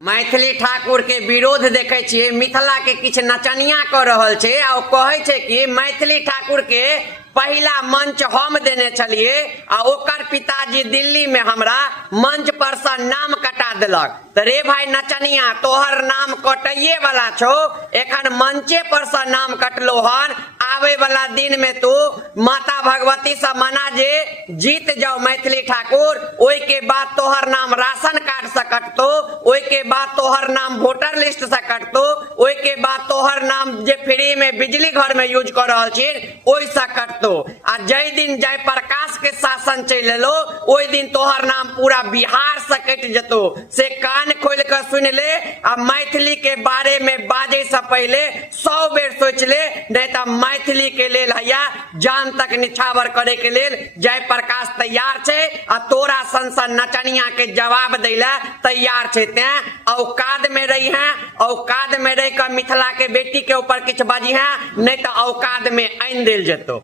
मैथिली ठाकुर के विरोध देखे छिए, मिथिला के किछ नचनिया कर रहल छे और कहे छे कि मैथिली ठाकुर के पहला मंच हम देने छलिए आ ओकर पिताजी दिल्ली में हमरा मंच पर से नाम कटा दिलक। तो रे भाई नचनिया, तोहर नाम कटइये वाला छो, एखन मंचे पर से नाम कटलो हन। आवे वाला दिन में तू माता भगवती से मना जे जीत जाओ मैथिली ठाकुर, ओई के बाद तोहर नाम राशन कार्ड से कटतो, ओई के बाद तोहर नाम वोटर लिस्ट से कटतो, ओई के बाद तोहर नाम जे फ्री में बिजली घर में यूज कर रहल छी ओई से कटतो। आ जय दिन जय प्रकाश के शासन चल लो ओई दिन तोहर नाम पूरा बिहार से कट जतो। से कान खोल कर सुन ले, आ मैथिली के बारे में बाजे से पहले 100 बेर सोच ले, नहीं तो मैथिली के लेल हैया जान तक निछावर करे के लेल जय प्रकाश तैयार छे आ तोरा संसद नचनिया के जवाब देला तैयार छे। ते औकात में रही है, औकात में रह कर मिथिला के बेटी के ऊपर किछ बाजी है, नहीं तो औकात में आइन दिल जतो।